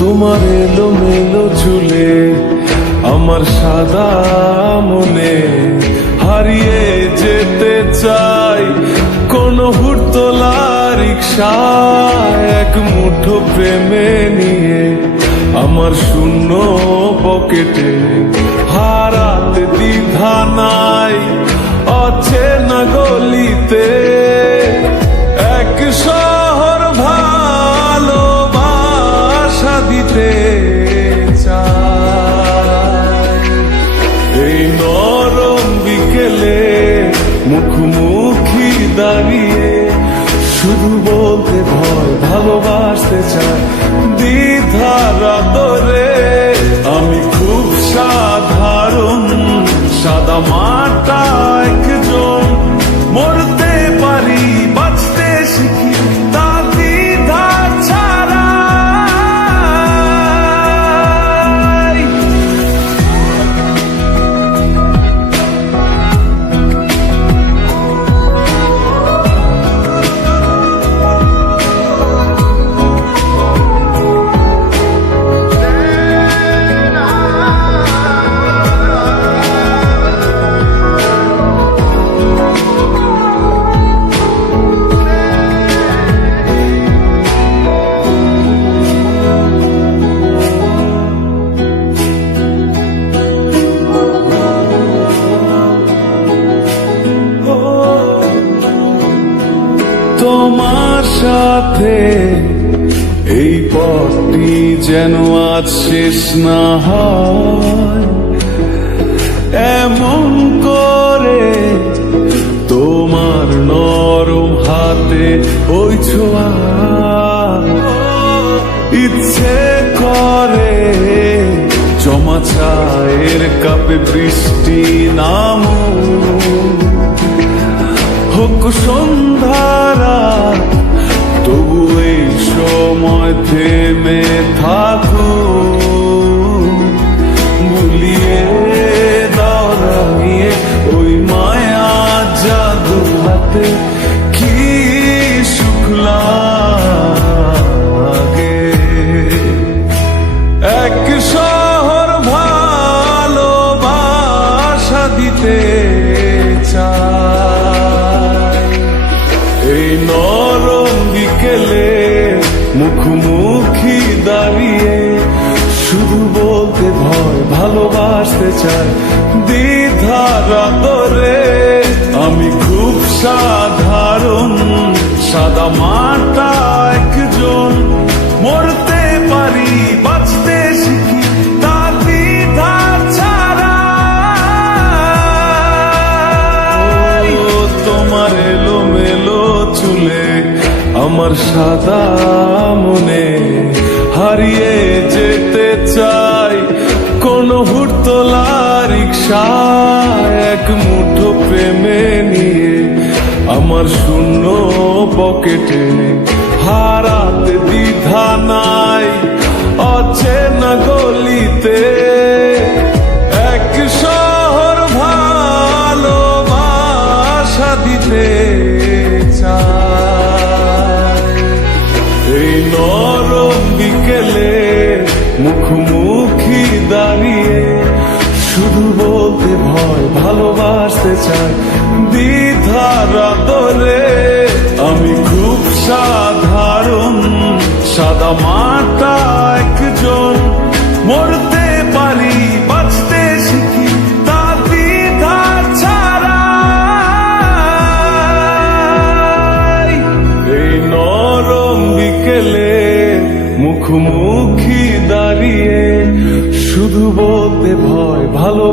তোমার এলোমেলো চুলে আমার সাদা মনে হারিয়ে যেতে চাই কোন হুড়তোলা রিকশায় এক মুঠো প্রেমে নিয়ে আমার শূন্য পকেটে হারাতে দ্বিধা নাই অচেনা গলিতে এক শহর ভালোবাসা দিতে চাই। এই নরম বিকেলে মুখোমুখি দাঁড়িয়ে শুধু বলতে ভয় ভালোবাসতে চাই দ্বিধার আদরে। আমি খুব সাধারণ সাদা মাটা একজন, মরতে পারি বাঁচতে শিখি তার দ্বিধা ছাড়া। তোমার সাথে এই পথটি যেন আজ শেষ না হয়, এমন করে তোমার নরম হাতে ওই ছোঁয়া ইচ্ছে করে জমা চায়ের কাপে বৃষ্টি নামুক, হোক সন্ধ্যারা তবু এই সময় থেমে থাকুক। ভুলিয়ে দাঁড়িয়ে ওই মায়া জাদু হাতে কি সুখ লাগে। এক শহর ভালোবাসা দিতে চাই। এই নরম বিকেলে মুখোমুখি দাঁড়িয়ে শুধু বলতে ভয় ভালোবাসতে চাই দ্বিধার আদরে। আমি খুব সাধারণ সাদা মাটা একজন, মরতে পারি বাঁচতে শিখি তার দ্বিধা ছাড়া। তোমার এলোমেলো চুলে আমার সাদা মনে হারিয়ে যেতে চাই কোন হুড়তোলা রিকশায় এক মুঠো প্রেমে নিয়ে আমার শূন্য পকেটে হারাতে দ্বিধা নাই অচেনা গলিতে এক শহর ভালোবাসা দিতে চাই। এই নরম বিকেলে মুখোমুখি দাঁড়িয়ে শুধু বলতে ভয় ভালোবাসতে চাই দ্বিধার আদরে। আমি খুব সাধারণ সাদা মাটা একজন, মরতে পারি বাঁচতে শিখি তার দ্বিধা ছাড়া। এই নরম বিকেলে মুখোমুখি দাঁড়িয়ে শুধু বলতে ভয় ভালো